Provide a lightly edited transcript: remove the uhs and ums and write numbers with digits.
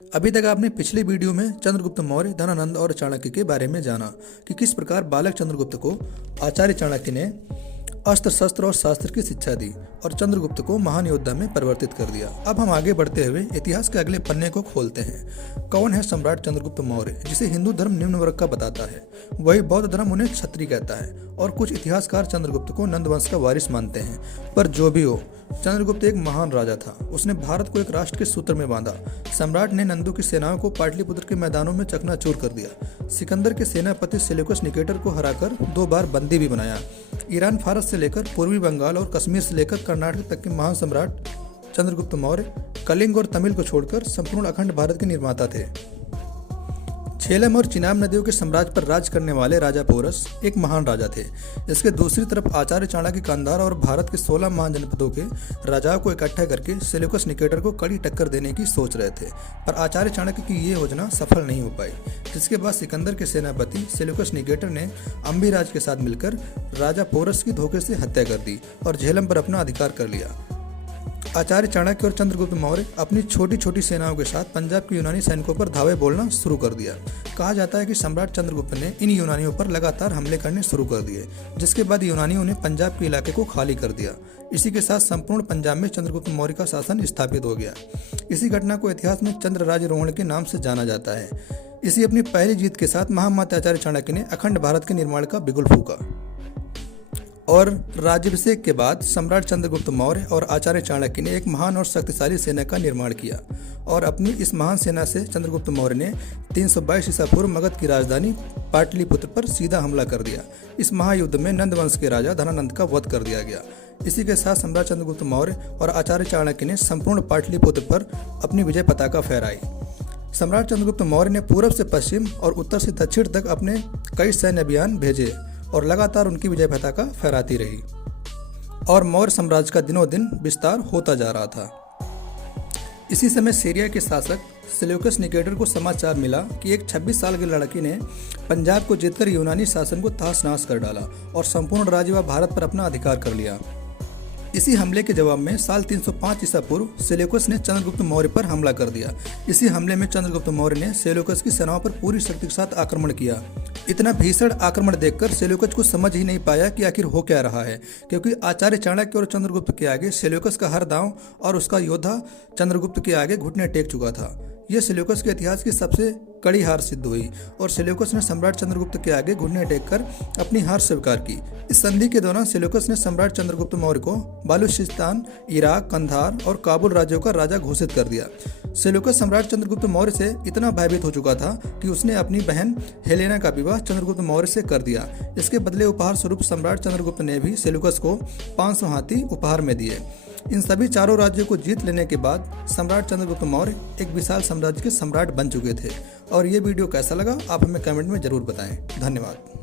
अभी तक आपने पिछले वीडियो में चंद्रगुप्त मौर्य, धनानंद और चाणक्य के बारे में जाना कि किस प्रकार बालक चंद्रगुप्त को आचार्य चाणक्य ने अस्त्र शस्त्र और शास्त्र की शिक्षा दी और चंद्रगुप्त को महान योद्धा में परिवर्तित कर दिया। अब हम आगे बढ़ते हुए इतिहास के अगले पन्ने को खोलते हैं। कौन है सम्राट चंद्रगुप्त मौर्य, जिसे हिंदू धर्म निम्न वर्ग का बताता है? वही बौद्ध धर्म उन्हें क्षत्रिय कहता है और कुछ इतिहासकार चंद्रगुप्त को नंद वंश का वारिस मानते हैं। पर जो भी हो, चंद्रगुप्त एक महान राजा था। उसने भारत को एक राष्ट्र के सूत्र में बांधा। सम्राट ने नंदों की सेनाओं को पाटलिपुत्र के मैदानों में चकनाचूर कर दिया। सिकंदर के सेनापति सेल्यूकस निकेटर को हराकर 2 बार बंदी भी बनाया। ईरान, फारस से लेकर पूर्वी बंगाल और कश्मीर से लेकर कर्नाटक तक के महान सम्राट चंद्रगुप्त मौर्य कलिंग और तमिल को छोड़कर संपूर्ण अखंड भारत के निर्माता थे। झेलम और चिनाब नदियों के साम्राज्य पर राज करने वाले राजा पोरस एक महान राजा थे। इसके दूसरी तरफ आचार्य चाणक्य कांधार और भारत के 16 महान जनपदों के राजाओं को इकट्ठा करके सेल्यूकस निकेटर को कड़ी टक्कर देने की सोच रहे थे। पर आचार्य चाणक्य की ये योजना सफल नहीं हो पाई, जिसके बाद सिकंदर के सेनापति सेल्यूकस निकेटर ने अम्बिराज के साथ मिलकर राजा पोरस की धोखे से हत्या कर दी और झेलम पर अपना अधिकार कर लिया। आचार्य चाणक्य और चंद्रगुप्त मौर्य अपनी छोटी छोटी सेनाओं के साथ पंजाब के यूनानी सैनिकों पर धावे बोलना शुरू कर दिया। कहा जाता है कि सम्राट चंद्रगुप्त ने इन यूनानियों पर लगातार हमले करने शुरू कर दिए, जिसके बाद यूनानियों ने पंजाब के इलाके को खाली कर दिया। इसी के साथ संपूर्ण पंजाब में चंद्रगुप्त मौर्य का शासन स्थापित हो गया। इसी घटना को इतिहास में चंद्र राजरोहण के नाम से जाना जाता है। इसी अपनी पहली जीत के साथ महामते आचार्य चाणक्य ने अखंड भारत के निर्माण का बिगुल फूंका और राज्याभिषेक के बाद सम्राट चंद्रगुप्त मौर्य और आचार्य चाणक्य ने एक महान और शक्तिशाली सेना का निर्माण किया और अपनी इस महान सेना से चंद्रगुप्त मौर्य ने 322 ईसा पूर्व मगध की राजधानी पाटलिपुत्र पर सीधा हमला कर दिया। इस महायुद्ध में नंद वंश के राजा धनानंद का वध कर दिया गया। इसी के साथ सम्राट चंद्रगुप्त मौर्य और आचार्य चाणक्य ने संपूर्ण पाटलिपुत्र पर अपनी विजय पताका फहराई। सम्राट चंद्रगुप्त मौर्य ने पूर्व से पश्चिम और उत्तर से दक्षिण तक अपने कई सैन्य अभियान भेजे और लगातार उनकी विजय पताका फहराती रही और मौर्य साम्राज्य का दिनों दिन विस्तार होता जा रहा था। इसी समय सीरिया के शासक सेल्यूकस निकेटर को समाचार मिला कि एक 26 साल के लड़की ने पंजाब को जीतकर यूनानी शासन को तहस नहस कर डाला और संपूर्ण राज्य व भारत पर अपना अधिकार कर लिया। इसी हमले के जवाब में साल 305 ईसा पूर्व सेल्यूकस ने चंद्रगुप्त मौर्य पर हमला कर दिया। इसी हमले में चंद्रगुप्त मौर्य ने सेल्यूकस की सेनाओं पर पूरी शक्ति के साथ आक्रमण किया। इतना भीषण आक्रमण देखकर सेल्यूकस को समझ ही नहीं पाया कि आखिर हो क्या रहा है, क्योंकि आचार्य चाणक्य और चंद्रगुप्त के आगे सेल्यूकस का हर दांव और उसका योद्धा चंद्रगुप्त के आगे घुटने टेक चुका था। यह सेल्यूकस के इतिहास की सबसे कड़ी हार सिद्ध हुई और सेल्यूकस ने सम्राट चंद्रगुप्त के आगे घुटने टेककर अपनी हार स्वीकार की। इस संधि के दौरान सेल्यूकस ने सम्राट चंद्रगुप्त मौर्य को बलूचिस्तान, इराक, कंधार और काबुल राज्यों का राजा घोषित कर दिया। सेल्यूकस सम्राट चंद्रगुप्त मौर्य से इतना भयभीत हो चुका था कि उसने अपनी बहन हेलेना का विवाह चंद्रगुप्त मौर्य से कर दिया। इसके बदले उपहार स्वरूप सम्राट चंद्रगुप्त ने भी सेल्यूकस को 500 हाथी उपहार में दिए। इन सभी चारों राज्यों को जीत लेने के बाद सम्राट चंद्रगुप्त मौर्य एक विशाल साम्राज्य के सम्राट बन चुके थे। और ये वीडियो कैसा लगा आप हमें कमेंट में जरूर बताएं। धन्यवाद।